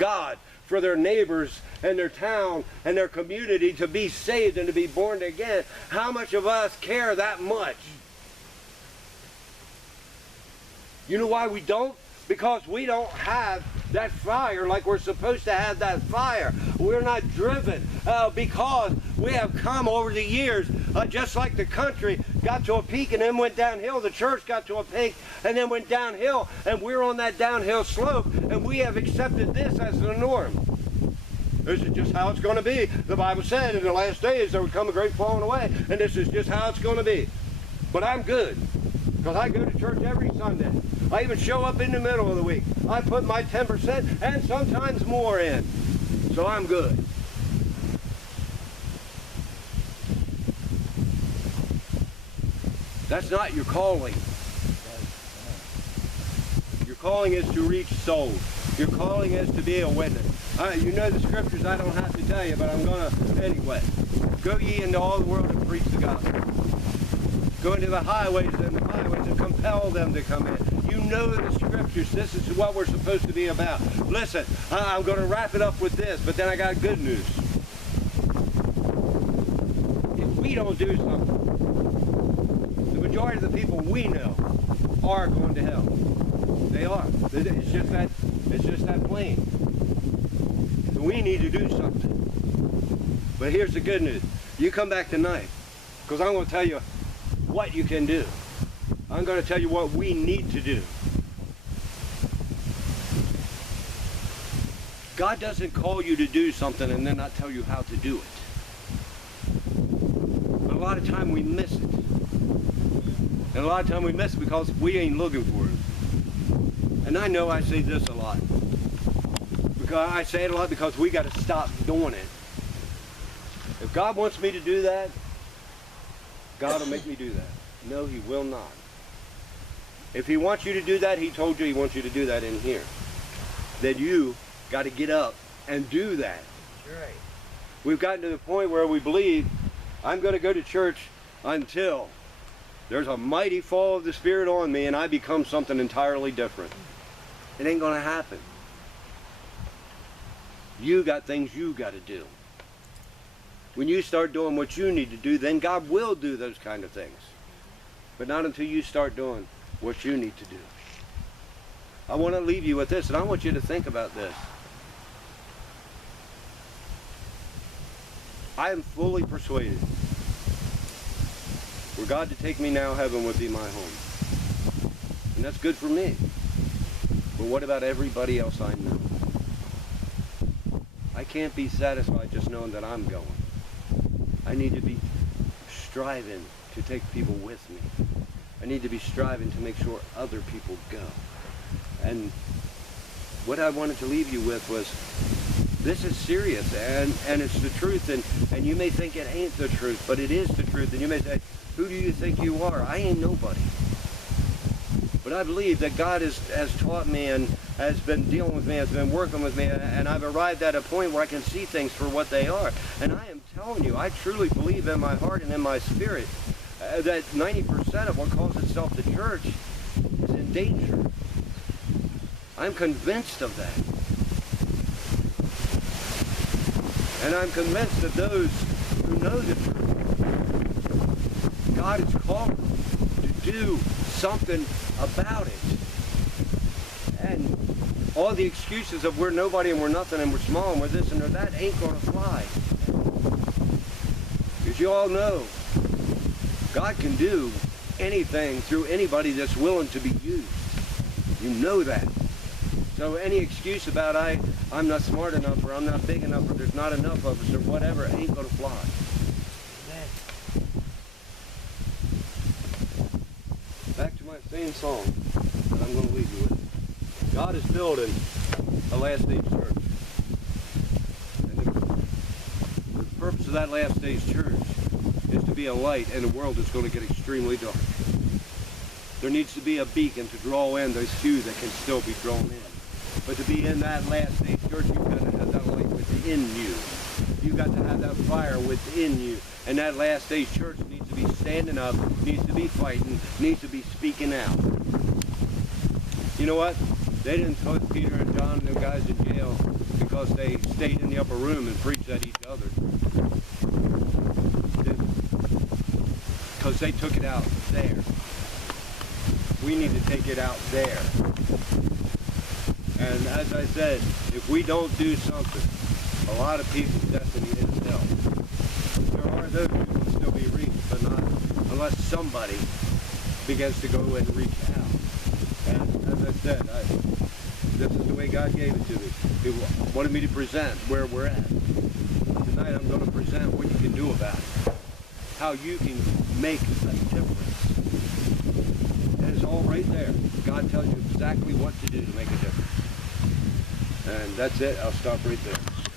God for their neighbors and their town and their community to be saved and to be born again. How much of us care that much? You know why we don't? Because we don't have that fire like we're supposed to have that fire. We're not driven because we have come over the years, just like the country got to a peak and then went downhill. The church got to a peak and then went downhill, and we're on that downhill slope, and we have accepted this as the norm. This is just how it's going to be. The Bible said in the last days there would come a great falling away, and this is just how it's going to be. But I'm good, because I go to church every Sunday. I even show up in the middle of the week. I put my 10% and sometimes more in. So I'm good. That's not your calling. Your calling is to reach souls. Your calling is to be a witness. You know the scriptures, I don't have to tell you, but I'm going to anyway. Go ye into all the world and preach the gospel. Go into the highways and the byways and compel them to come in. You know the scriptures. This is what we're supposed to be about. Listen, I'm going to wrap it up with this, but then I got good news. If we don't do something, the majority of the people we know are going to hell. They are. It's just that plain. So we need to do something. But here's the good news. You come back tonight, because I'm going to tell you what you can do. I'm going to tell you what we need to do. God doesn't call you to do something and then not tell you how to do it. But a lot of time we miss it. And a lot of time we miss it because we ain't looking for it. And I know I say this a lot. Because I say it a lot because we got to stop doing it. If God wants me to do that, God will make me do that. No, he will not. If he wants you to do that, he told you he wants you to do that in here. Then you got to get up and do that. That's right. We've gotten to the point where we believe, I'm going to go to church until there's a mighty fall of the Spirit on me and I become something entirely different. It ain't going to happen. You got things you got to do. When you start doing what you need to do, then God will do those kind of things. But not until you start doing what you need to do. I want to leave you with this, and I want you to think about this. I am fully persuaded were God to take me now, heaven would be my home. And that's good for me. But what about everybody else I know? I can't be satisfied just knowing that I'm going. I need to be striving to take people with me. I need to be striving to make sure other people go. And what I wanted to leave you with was, this is serious, and it's the truth, and you may think it ain't the truth, but it is the truth. And you may say, who do you think you are? I ain't nobody. But I believe that God has taught me and has been dealing with me, has been working with me, and I've arrived at a point where I can see things for what they are. And I am telling you, I truly believe in my heart and in my spirit that 90% of what calls itself the church is in danger. I'm convinced of that. And I'm convinced that those who know the truth, God is called to do something about it. And all the excuses of we're nobody and we're nothing and we're small and we're this and we're that ain't going to fly. Because you all know, God can do anything through anybody that's willing to be used. You know that. So any excuse about I'm not smart enough or I'm not big enough or there's not enough of us or whatever ain't going to fly. Back to my same song that I'm going to leave you with. God is building a last stage church. And the purpose of that last stage church is to be a light in a world that's going to get extremely dark. There needs to be a beacon to draw in those few that can still be drawn in. But to be in that last stage church, you've got to have that light within you. You've got to have that fire within you. And that last stage church needs to be standing up, needs to be fighting, needs to be speaking out. You know what? They didn't put Peter and John and the guys in jail because they stayed in the upper room and preached at each other. Because they took it out there. We need to take it out there. And as I said, if we don't do something, a lot of people's destiny is hell. There are those who can still be reached, but not unless somebody begins to go and reach out. And as I said, this is the way God gave it to me. He wanted me to present where we're at. Tonight I'm going to present what you can do about it. How you can make a difference. And it's all right there. God tells you exactly what to do to make a difference. And that's it. I'll stop right there.